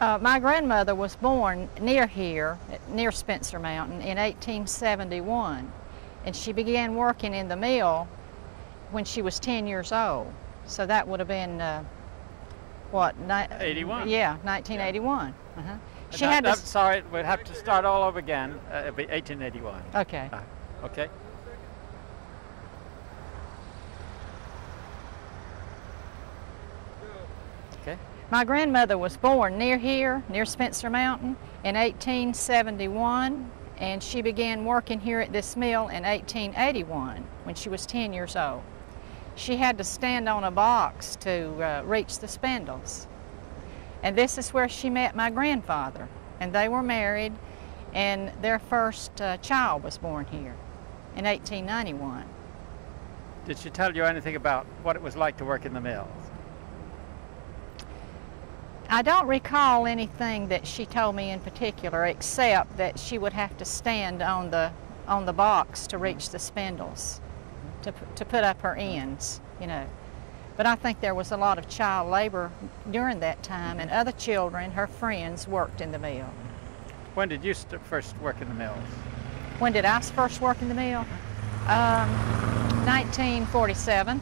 My grandmother was born near here, near Spencer Mountain, in 1871, and she began working in the mill when she was 10 years old. So that would have been, what? 81. Yeah, 1981. Yeah. She had to... Sorry, we'd have to start all over again. It'd be 1881. Okay. Okay. Okay. My grandmother was born near here, near Spencer Mountain, in 1871, and she began working here at this mill in 1881 when she was 10 years old. She had to stand on a box to reach the spindles. And this is where she met my grandfather, and they were married, and their first child was born here in 1891. Did she tell you anything about what it was like to work in the mills? I don't recall anything that she told me in particular, except that she would have to stand on the box to reach the spindles, to put up her ends, you know. But I think there was a lot of child labor during that time, and other children, her friends, worked in the mill. When did you first work in the mills? When did I first work in the mill? 1947.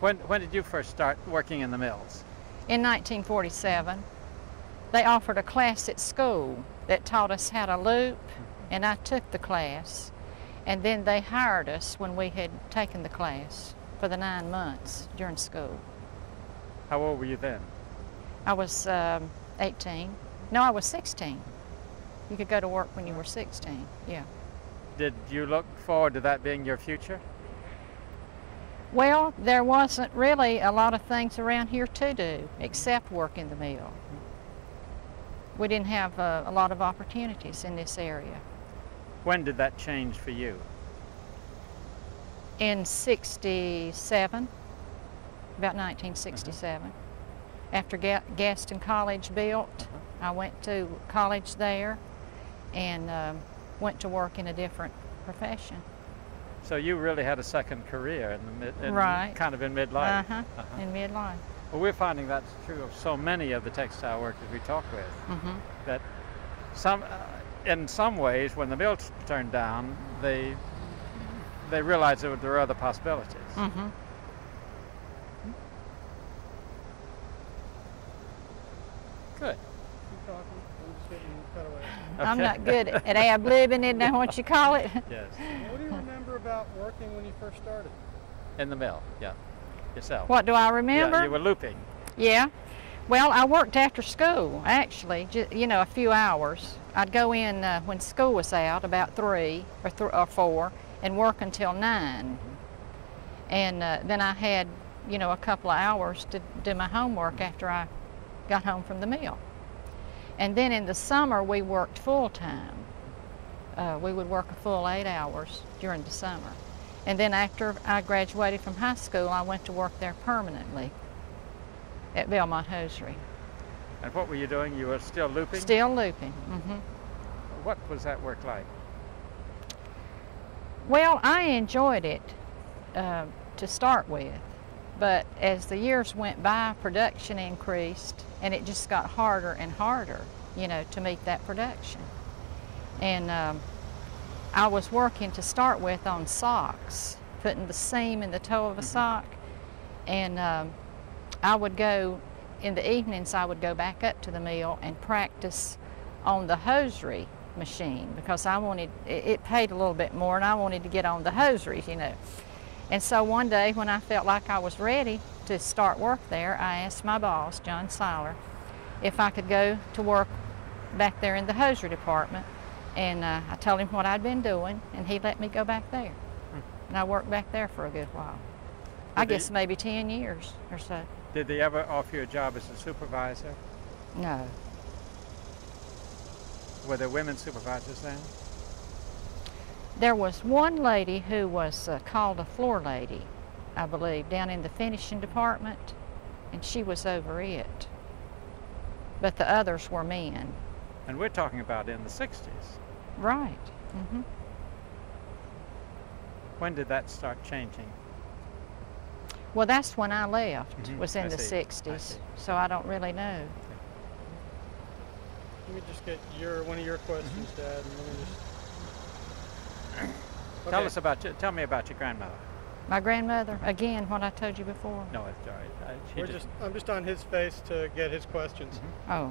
When did you first start working in the mills? In 1947. They offered a class at school that taught us how to loop, and I took the class. And then they hired us when we had taken the class for the 9 months during school. How old were you then? I was 18. No, I was 16. You could go to work when you were 16, yeah. Did you look forward to that being your future? Well, there wasn't really a lot of things around here to do except work in the mill. We didn't have a lot of opportunities in this area. When did that change for you? In 67, about 1967. After Gaston College built, I went to college there and went to work in a different profession. So you really had a second career in right. Kind of in midlife. In midlife. Well, we're finding that's true of so many of the textile workers we talk with. That in some ways, when the mill turned down, they realized there were other possibilities. Good. Okay. I'm not good at ad-libbing, isn't that what you call it? Yes. What do you remember about working when you first started? In the mill, yeah. Yourself. What do I remember? Yeah, you were looping. Yeah. Well, I worked after school, actually, you know, a few hours. I'd go in when school was out, about 3 or 4, and work until 9. And then I had, you know, a couple of hours to do my homework after I got home from the mill. And then in the summer, we worked full-time. We would work a full 8 hours during the summer. And then after I graduated from high school, I went to work there permanently at Belmont Hosiery. And what were you doing? You were still looping? Still looping. What was that work like? Well, I enjoyed it to start with, but as the years went by, production increased, and it just got harder and harder, you know, to meet that production. And I was working to start with on socks, putting the seam in the toe of a sock, and I would go, in the evenings, I would go back up to the mill and practice on the hosiery machine, because I wanted, it paid a little bit more, and I wanted to get on the hosieries, you know. And so one day when I felt like I was ready to start work there, I asked my boss, John Seiler, if I could go to work back there in the hosiery department. And I told him what I'd been doing, and he let me go back there. And I worked back there for a good while. I guess maybe 10 years or so. Did they ever offer you a job as a supervisor? No. Were there women supervisors then? There was one lady who was called a floor lady, I believe, down in the finishing department, and she was over it. But the others were men. And we're talking about in the 60s. Right. When did that start changing? Well, that's when I left, was in the 60s, so I don't really know. me just get one of your questions, Dad, and let me just. Tell me about your grandmother. My grandmother, again, what I told you before. No, it's all right. I'm just on his face to get his questions. Oh.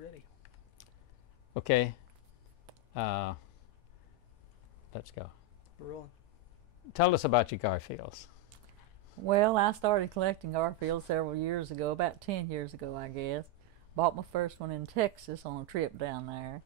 Ready. Okay. Let's go. We're rolling. Tell us about your Garfields. Well, I started collecting Garfield several years ago, about 10 years ago, I guess. Bought my first one in Texas on a trip down there.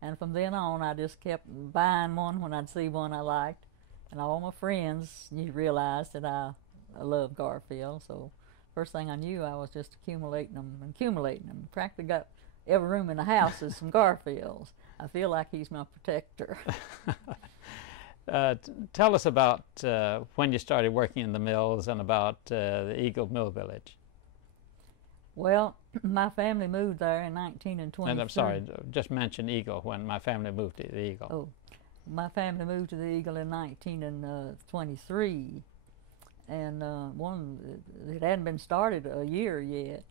And from then on, I just kept buying one when I'd see one I liked. And all my friends realized that I love Garfield. So first thing I knew, I was just accumulating them. Practically got every room in the house is some Garfields. I feel like he's my protector. Tell us about when you started working in the mills and about the Eagle Mill Village. Well, my family moved there in 1923. And I'm sorry, just mention Eagle, when my family moved to the Eagle. Oh, my family moved to the Eagle in 1923, and it hadn't been started a year yet.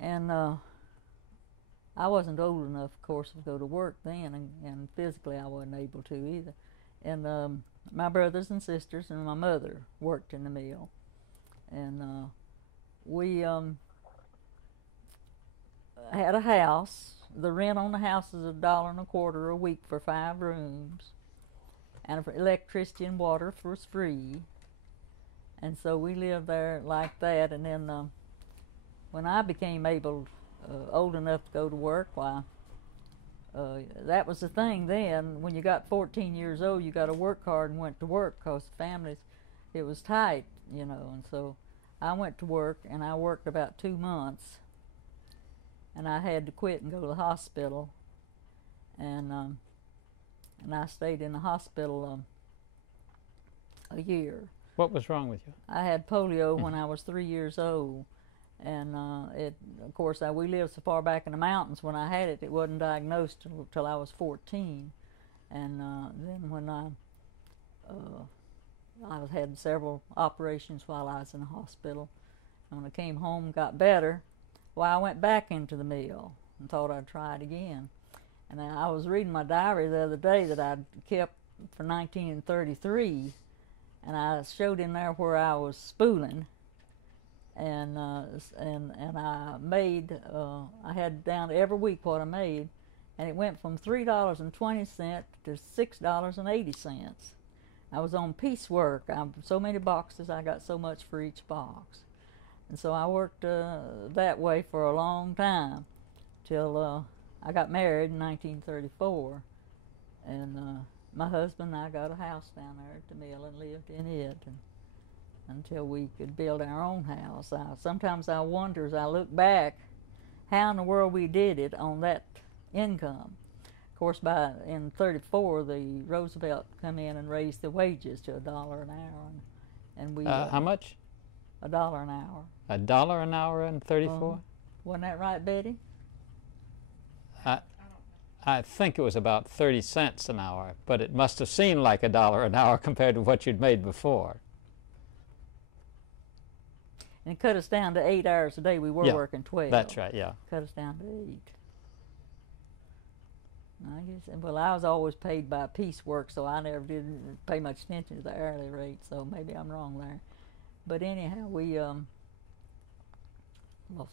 And I wasn't old enough, of course, to go to work then, and physically I wasn't able to either. And my brothers and sisters and my mother worked in the mill, and we had a house. The rent on the house is $1.25 a week for 5 rooms, and for electricity and water was free. And so we lived there like that. And then when I became old enough to go to work, why, that was the thing then. When you got 14 years old, you got to work hard and went to work, because families, it was tight, you know. And so I went to work, and I worked about 2 months. And I had to quit and go to the hospital, and I stayed in the hospital a year. What was wrong with you? I had polio when I was 3 years old, and of course, we lived so far back in the mountains. When I had it, it wasn't diagnosed till I was 14, and then when I had several operations while I was in the hospital, and when I came home and got better, well, I went back into the mill and thought I'd try it again. And I was reading my diary the other day that I'd kept for 1933, and I showed in there where I was spooling, and I made, I had down every week what I made, and it went from $3.20 to $6.80. I was on piecework. So many boxes, I got so much for each box. And so I worked that way for a long time, till I got married in 1934. And my husband and I got a house down there at the mill and lived in it until we could build our own house. Sometimes I wonder, as I look back, how in the world we did it on that income. Of course, in '34, the Roosevelt come in and raised the wages to $1 an hour, and we how much? $1 an hour. $1 an hour in '34? Wasn't that right, Betty? I think it was about 30 cents an hour, but it must have seemed like $1 an hour compared to what you'd made before. And it cut us down to 8 hours a day. We were working 12. That's right, yeah. Cut us down to 8. Well, I was always paid by piecework, so I never did pay much attention to the hourly rate, so maybe I'm wrong there. But anyhow, we lost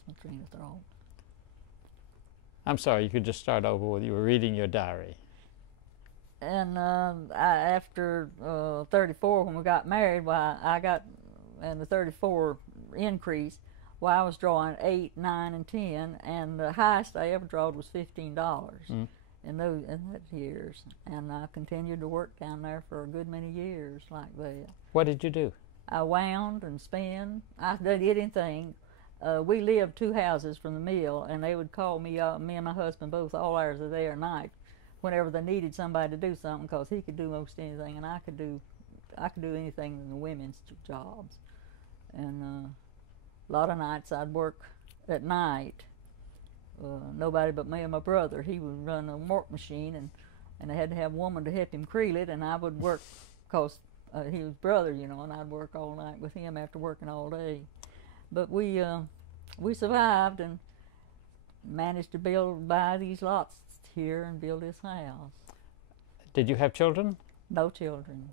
my train of thought. I'm sorry, you could just start over with, you were reading your diary. And after 34, when we got married, well, I got, and the 34 increase, well, I was drawing 8, 9, and 10, and the highest I ever drawed was $15 in those years. And I continued to work down there for a good many years like that. What did you do? I wound and spun. I did anything. We lived 2 houses from the mill, and they would call me and my husband both, all hours of the day or night, whenever they needed somebody to do something, because he could do most anything, and I could do anything in the women's jobs. And a lot of nights I'd work at night. Nobody but me and my brother. He would run a work machine, and they had to have a woman to help him creel it, and I would work, because he was brother, you know, and I'd work all night with him after working all day. But we survived and managed to buy these lots here and build this house. Did you have children? No children.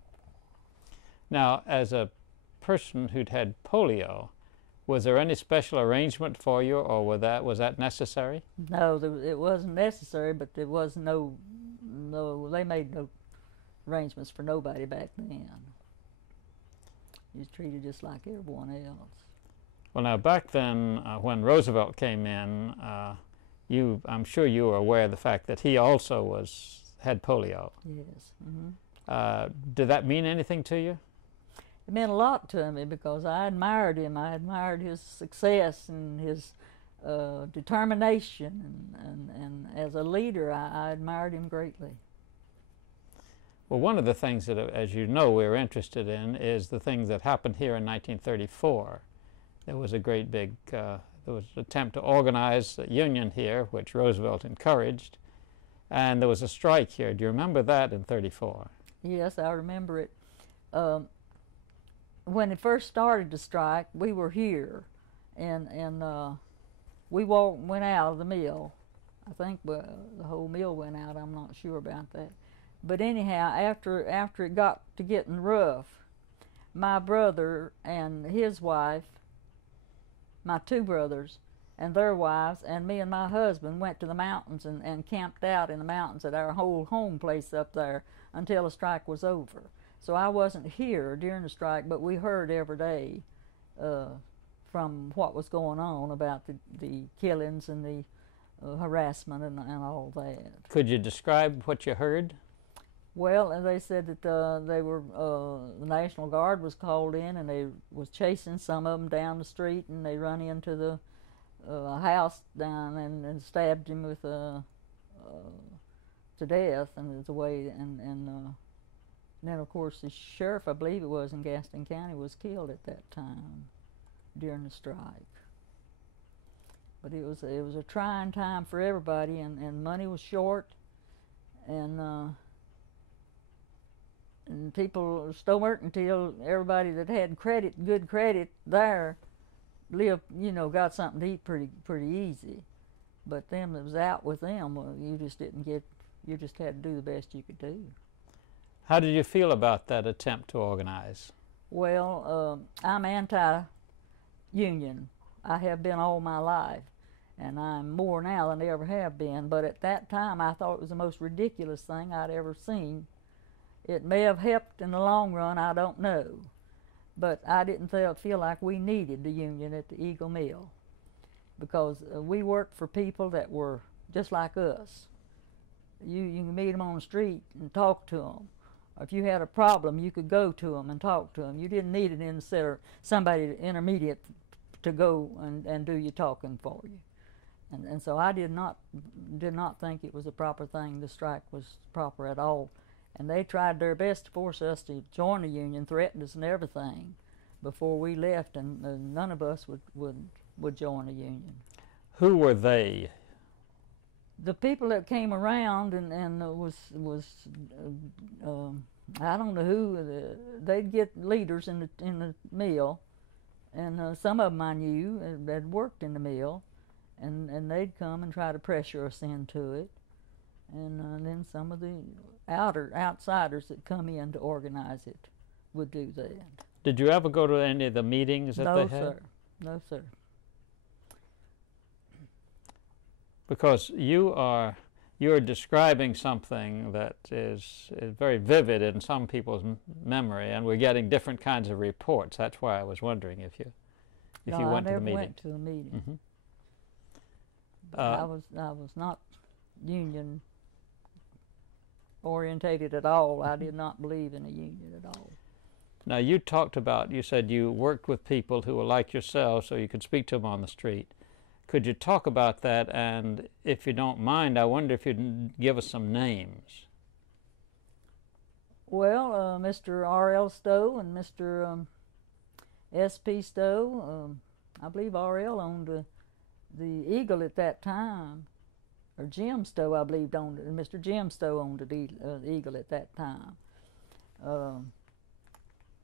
Now, as a person who'd had polio, Was there any special arrangement for you, or was that necessary? No, it wasn't necessary, but there was no, they made no arrangements for nobody back then. You was treated just like everyone else. Well, now back then, when Roosevelt came in, I'm sure you were aware of the fact that he also had polio. Yes. Mm-hmm. Did that mean anything to you? It meant a lot to me because I admired him. I admired his success and his determination, and as a leader, I admired him greatly. Well, one of the things that, as you know, we're interested in is the things that happened here in 1934. There was a great big, there was an attempt to organize a union here, which Roosevelt encouraged, and there was a strike here. Do you remember that in '34? Yes, I remember it. When it first started to strike, we were here, and we went out of the mill. I think the whole mill went out. I'm not sure about that. But anyhow, after it got to getting rough, my brother and his wife, my two brothers and their wives, and me and my husband went to the mountains and camped out in the mountains at our whole home place up there until the strike was over. So I wasn't here during the strike, but we heard every day from what was going on about the killings and the harassment and all that. Could you describe what you heard? Well, they said that the National Guard was called in, and they was chasing some of them down the street, and they run into the house down and stabbed him with to death, and the way and then of course the sheriff, I believe it was in Gaston County, was killed at that time during the strike. But it was a trying time for everybody, and money was short, and people start until everybody that had good credit there, lived, got something to eat pretty easy. But them that was out with them, well, you just had to do the best you could do. How did you feel about that attempt to organize? Well, I'm anti-union. I have been all my life, and I'm more now than I ever have been. But at that time, I thought it was the most ridiculous thing I'd ever seen. It may have helped in the long run, I don't know. But I didn't feel like we needed the union at the Eagle Mill, because we worked for people that were just like us. You can meet them on the street and talk to them. Or if you had a problem, you could go to them and talk to them. You didn't need an insider, somebody intermediate to go and do your talking for you. And so I did not think it was a proper thing. The strike was proper at all. And they tried their best to force us to join the union, threatened us and everything before we left, and none of us would join the union. Who were they? The people that came around and was I don't know who. They'd get leaders in the mill, and some of them I knew that worked in the mill, and they'd come and try to pressure us into it. And then some of the outsiders that come in to organize it would do that. Did you ever go to any of the meetings that they had? No, sir. No, sir. Because you're describing something that is very vivid in some people's memory, and we're getting different kinds of reports. That's why I was wondering if you went to the meeting. I never went to the meeting. Mm-hmm. I was not union orientated at all. I did not believe in a union at all. Now, you said you worked with people who were like yourself, so you could speak to them on the street. Could you talk about that? And if you don't mind, I wonder if you'd give us some names. Well, Mr. R.L. Stowe and Mr. S.P. Stowe. I believe R.L. owned the Eagle at that time. Or Jim Stowe, I believe, owned it. Mr. Jim Stowe owned the Eagle at that time.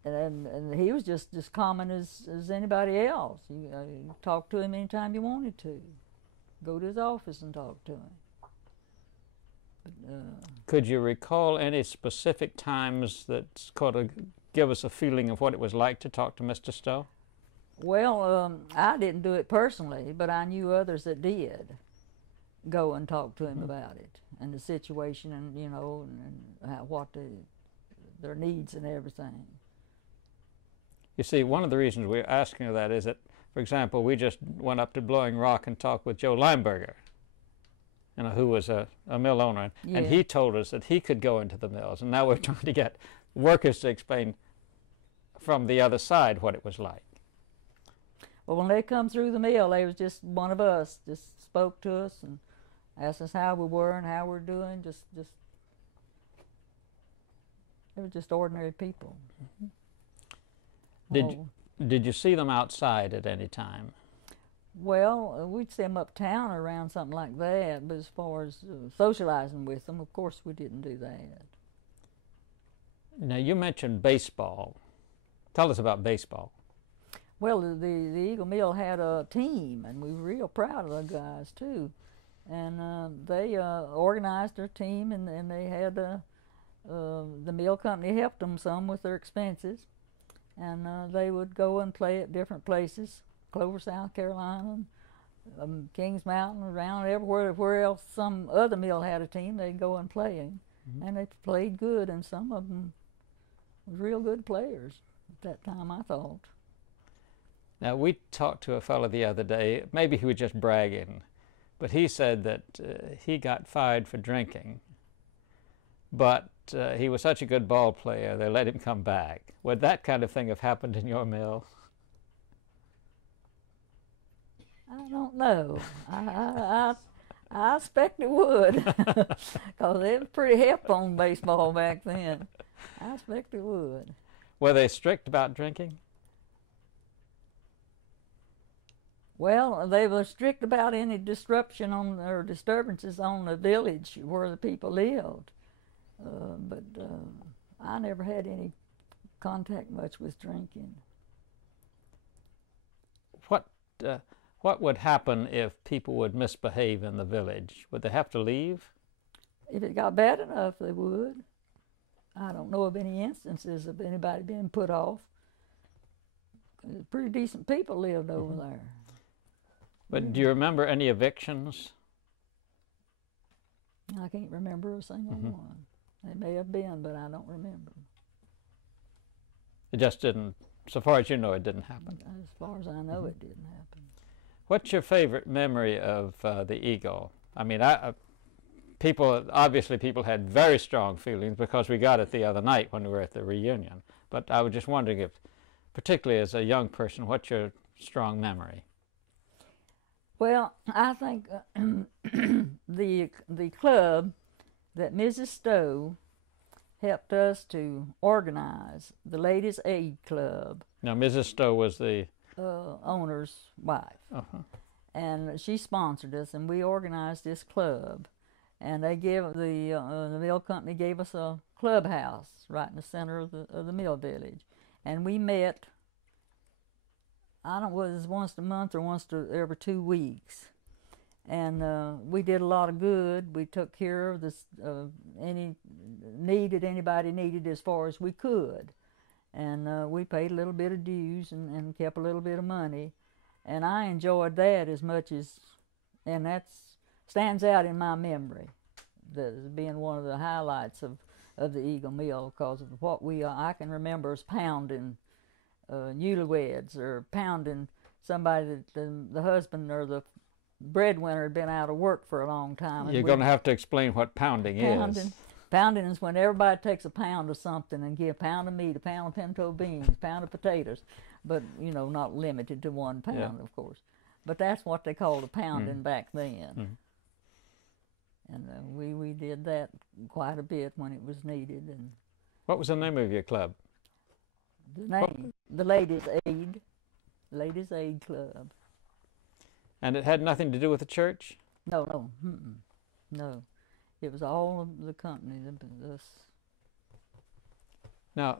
And he was just as common as anybody else. You talk to him anytime you wanted to. Go to his office and talk to him. But, could you recall any specific times that could give us a feeling of what it was like to talk to Mr. Stowe? Well, I didn't do it personally, but I knew others that did go and talk to him about it and the situation, and and how, their needs and everything. You see, one of the reasons we're asking that is that, for example, we just went up to Blowing Rock and talked with Joe Lineberger, who was a mill owner, and he told us that he could go into the mills, and now we're trying to get workers to explain from the other side what it was like. Well, when they come through the mill, they was just one of us, just spoke to us and asked us how we were and how we're doing. They were just ordinary people. Did you see them outside at any time? Well, we'd see them uptown or around something like that, but as far as socializing with them, of course we didn't do that. Now, you mentioned baseball. Tell us about baseball. Well, the Eagle Mill had a team, and we were real proud of the guys, too. And they organized their team, and they had the mill company helped them some with their expenses. And they would go and play at different places, Clover, South Carolina, Kings Mountain, around everywhere else some other mill had a team, they'd go and play. And they played good, and some of them were real good players at that time, I thought. Now, we talked to a fellow the other day, maybe he was just bragging, but he said that he got fired for drinking, but he was such a good ball player, they let him come back. Would that kind of thing have happened in your mill? I don't know. I expect it would, because they was pretty hip on baseball back then. I expect it would. Were they strict about drinking? Well, they were strict about any disruption or disturbances on the village where the people lived. But I never had any contact much with drinking. What would happen if people would misbehave in the village? Would they have to leave? If it got bad enough, they would. I don't know of any instances of anybody being put off. Pretty decent people lived over there. But do you remember any evictions? I can't remember a single one. They may have been, but I don't remember. It just didn't, so far as you know, it didn't happen. As far as I know, it didn't happen. What's your favorite memory of the Eagle? I mean, obviously people had very strong feelings because we got it the other night when we were at the reunion. But I was just wondering if, particularly as a young person, what's your strong memory? Well, I think the club that Mrs. Stowe helped us to organize, the Ladies' Aid Club. Now, Mrs. Stowe was the owner's wife, and she sponsored us, and we organized this club. And they gave the mill company gave us a clubhouse right in the center of the mill village, and we met. I don't know whether it was once a month or once every 2 weeks, and we did a lot of good. We took care of this any need that anybody needed as far as we could, and we paid a little bit of dues and kept a little bit of money, and I enjoyed that as much as, and that stands out in my memory as being one of the highlights of the Eagle Mill because of what I can remember us pounding newlyweds or pounding somebody that the husband or the breadwinner had been out of work for a long time. You're going to have to explain what pounding is. Pounding is when everybody takes a pound of something and give a pound of meat, a pound of pinto beans, a pound of potatoes, but not limited to 1 pound, of course. But that's what they called a pounding back then. And we did that quite a bit when it was needed. And what was the name of your club? The Ladies' Aid Club. And it had nothing to do with the church? No. No. It was all of the company. Now,